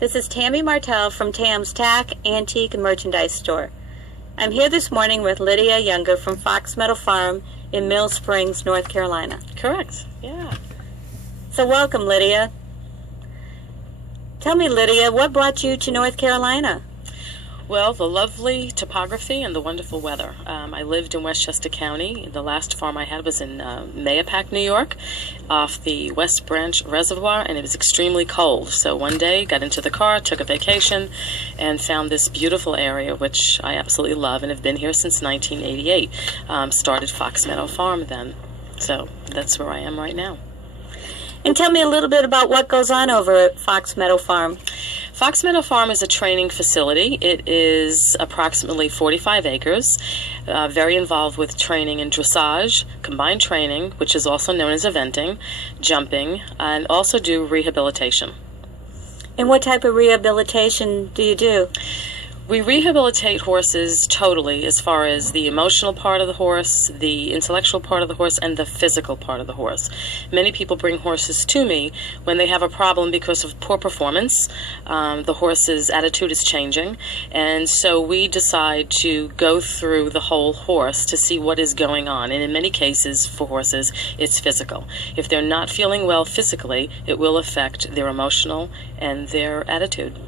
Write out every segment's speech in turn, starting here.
This is Tammy Martell from Tam's Tack Antique and Merchandise Store. I'm here this morning with Lydia Juenger from Meadow Farm in Mill Springs, North Carolina. Correct, yeah. So welcome, Lydia. Tell me, Lydia, what brought you to North Carolina? Well, the lovely topography and the wonderful weather. I lived in Westchester County. The last farm I had was in Mayapack, New York, off the West Branch Reservoir, and it was extremely cold. So one day, got into the car, took a vacation, and found this beautiful area, which I absolutely love, and have been here since 1988. Started Meadow Farm then. So that's where I am right now. And tell me a little bit about what goes on over at Meadow Farm. Meadow Farm is a training facility. It is approximately 45 acres, very involved with training in dressage, combined training, which is also known as eventing, jumping, and also do rehabilitation. And what type of rehabilitation do you do? We rehabilitate horses totally, as far as the emotional part of the horse, the intellectual part of the horse, and the physical part of the horse. Many people bring horses to me when they have a problem because of poor performance. The horse's attitude is changing, and so we decide to go through the whole horse to see what is going on. And in many cases for horses, it's physical. If they're not feeling well physically, it will affect their emotional and their attitude.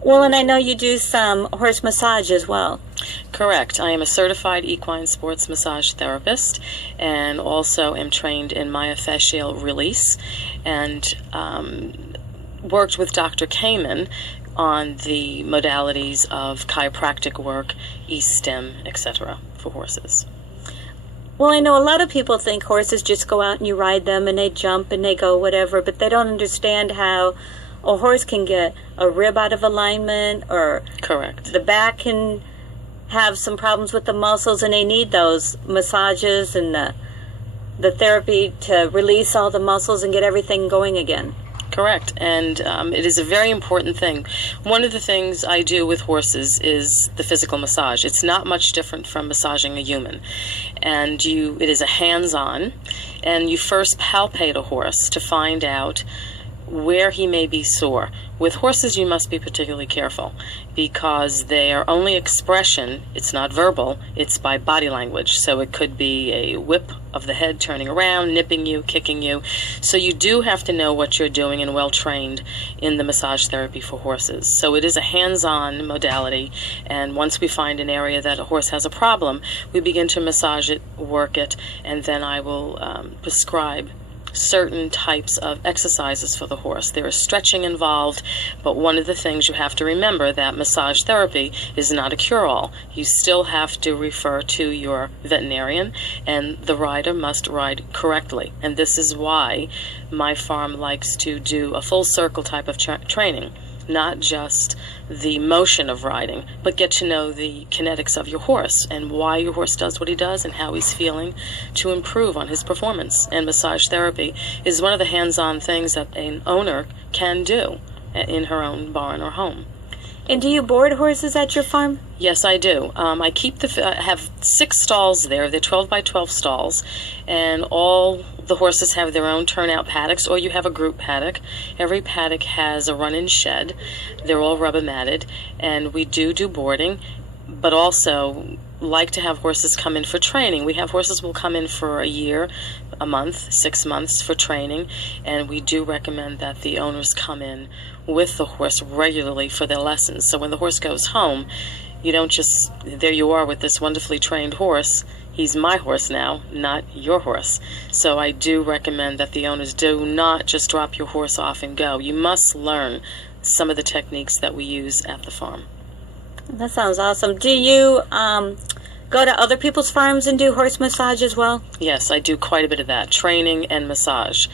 Well, and I know you do some horse massage as well. Correct. I am a certified equine sports massage therapist, and also am trained in myofascial release, and worked with Dr. Kamen on the modalities of chiropractic work, e-stim, etc. for horses. Well, I know a lot of people think horses just go out and you ride them and they jump and they go whatever, but they don't understand how a horse can get a rib out of alignment, or correct, the back can have some problems with the muscles, and they need those massages and the therapy to release all the muscles and get everything going again. Correct, and it is a very important thing. One of the things I do with horses is the physical massage. It's not much different from massaging a human, and it is a hands-on, and you first palpate a horse to find out where he may be sore. With horses, you must be particularly careful because their only expression, it's not verbal, it's by body language. So it could be a whip of the head turning around, nipping you, kicking you. So you do have to know what you're doing and well trained in the massage therapy for horses. So it is a hands-on modality, and once we find an area that a horse has a problem, we begin to massage it, work it, and then I will prescribe certain types of exercises for the horse. There is stretching involved, but one of the things you have to remember that massage therapy is not a cure-all. You still have to refer to your veterinarian, and the rider must ride correctly. And this is why my farm likes to do a full circle type of training. Not just the motion of riding, but get to know the kinetics of your horse and why your horse does what he does and how he's feeling to improve on his performance. And massage therapy is one of the hands-on things that an owner can do in her own barn or home. And do you board horses at your farm? Yes, I do. I have 6 stalls there. They're 12 by 12 stalls, and all the horses have their own turnout paddocks, or you have a group paddock. Every paddock has a run-in shed. They're all rubber matted, and we do boarding, but also like to have horses come in for training. We have horses will come in for a year, a month, 6 months for training, and we do recommend that the owners come in with the horse regularly for their lessons. So when the horse goes home, you don't just, there you are with this wonderfully trained horse. He's my horse now, not your horse. So I do recommend that the owners do not just drop your horse off and go. You must learn some of the techniques that we use at the farm. That sounds awesome. Do you go to other people's farms and do horse massage as well? Yes, I do quite a bit of that, training and massage.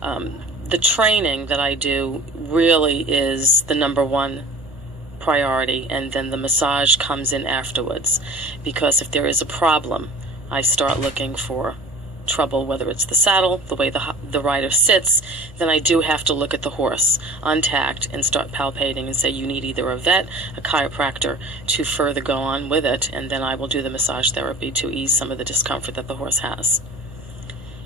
The training that I do really is the number one priority, and then the massage comes in afterwards, because if there is a problem, I start looking for trouble, whether it's the saddle, the way the rider sits, then I do have to look at the horse untacked and start palpating and say you need either a vet, a chiropractor to further go on with it, and then I will do the massage therapy to ease some of the discomfort that the horse has.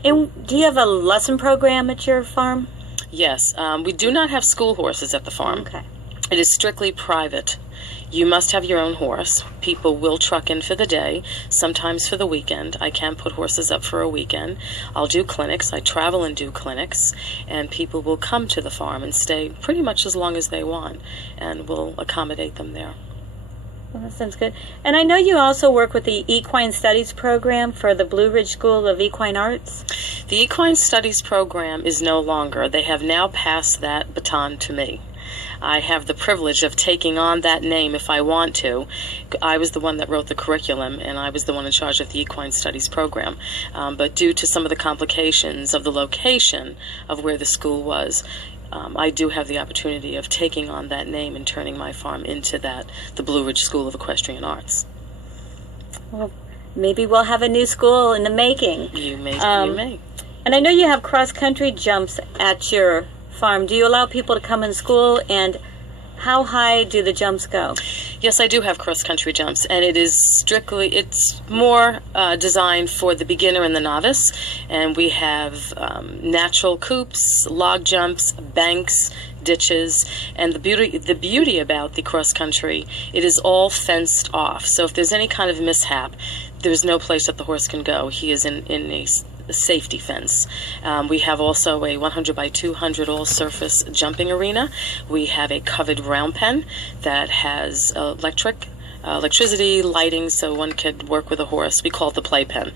And do you have a lesson program at your farm? Yes, we do not have school horses at the farm. Okay. It is strictly private. You must have your own horse. People will truck in for the day, sometimes for the weekend. I can put horses up for a weekend. I'll do clinics. I travel and do clinics, and people will come to the farm and stay pretty much as long as they want, and we'll accommodate them there. Well, that sounds good. And I know you also work with the Equine Studies program for the Blue Ridge School of Equine Arts. The Equine Studies program is no longer. They have now passed that baton to me. I have the privilege of taking on that name if I want to. I was the one that wrote the curriculum, and I was the one in charge of the Equine Studies program. But due to some of the complications of the location of where the school was, I do have the opportunity of taking on that name and turning my farm into the Blue Ridge School of Equestrian Arts. Well, maybe we'll have a new school in the making. You may. You may. And I know you have cross-country jumps at your farm. Do you allow people to come in school, and how high do the jumps go? Yes, I do have cross-country jumps, and it's more designed for the beginner and the novice, and we have natural coops, log jumps, banks, ditches, and the beauty about the cross-country, it is all fenced off, so if there's any kind of mishap, there's no place that the horse can go. He is in a safety fence. We have also a 100 by 200 all-surface jumping arena. We have a covered round pen that has electricity, lighting, so one could work with a horse. We call it the playpen.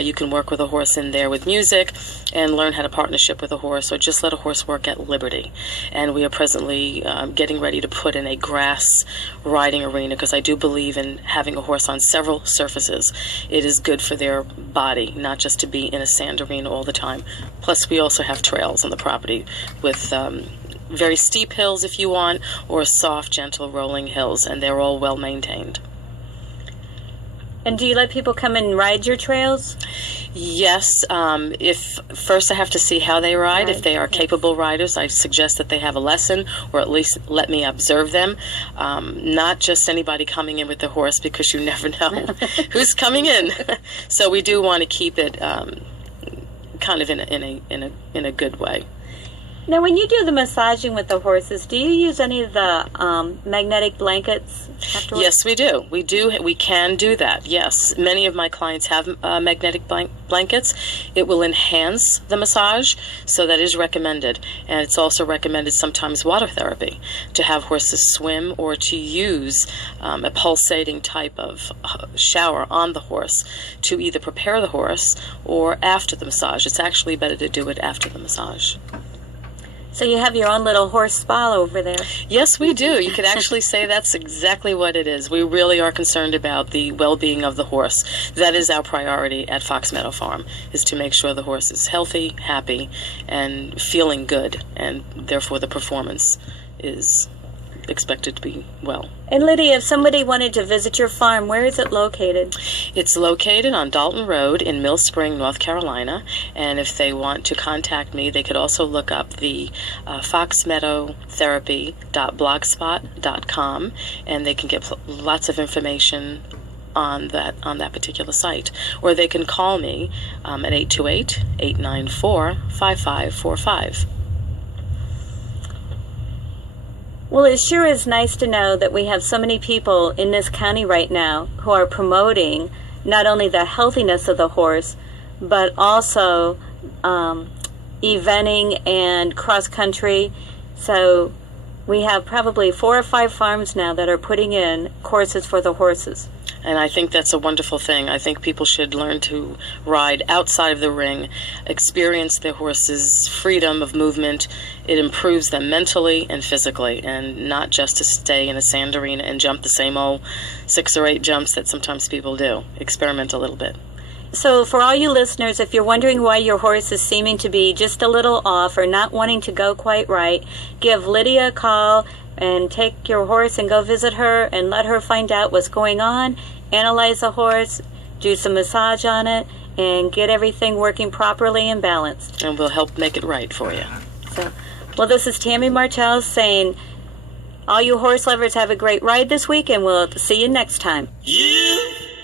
You can work with a horse in there with music and learn how to partnership with a horse, or just let a horse work at liberty. And we are presently getting ready to put in a grass riding arena, because I do believe in having a horse on several surfaces. It is good for their body, not just to be in a sand arena all the time. Plus, we also have trails on the property with very steep hills if you want, or soft, gentle, rolling hills, and they're all well maintained. And do you let people come and ride your trails? Yes. If first I have to see how they ride. If they are capable riders, I suggest that they have a lesson, or at least let me observe them. Not just anybody coming in with the horse, because you never know who's coming in. So we do want to keep it kind of in a good way. Now, when you do the massaging with the horses, do you use any of the magnetic blankets afterwards? Yes, we do. We can do that, yes. Many of my clients have magnetic blankets. It will enhance the massage, so that is recommended. And it's also recommended sometimes water therapy, to have horses swim, or to use a pulsating type of shower on the horse to either prepare the horse or after the massage. It's actually better to do it after the massage. So you have your own little horse spa over there. Yes, we do. You could actually say that's exactly what it is. We really are concerned about the well-being of the horse. That is our priority at Fox Meadow Farm, is to make sure the horse is healthy, happy, and feeling good, and therefore the performance is expected to be well. And Lydia, if somebody wanted to visit your farm, where is it located? It's located on Dalton Road in Mill Spring, North Carolina, and if they want to contact me, they could also look up the foxmeadowtherapy.blogspot.com, and they can get lots of information on that particular site. Or they can call me at 828-894-5545. Well, it sure is nice to know that we have so many people in this county right now who are promoting not only the healthiness of the horse, but also eventing and cross-country. So we have probably 4 or 5 farms now that are putting in courses for the horses. And I think that's a wonderful thing. I think people should learn to ride outside of the ring, experience their horses' freedom of movement. It improves them mentally and physically, and not just to stay in a sand arena and jump the same old 6 or 8 jumps that sometimes people do. Experiment a little bit. So for all you listeners, if you're wondering why your horse is seeming to be just a little off or not wanting to go quite right, give Lydia a call and take your horse and go visit her and let her find out what's going on, analyze the horse, do some massage on it, and get everything working properly and balanced. And we'll help make it right for you. So, well, this is Tammy Martell saying, all you horse lovers have a great ride this week, and we'll see you next time. You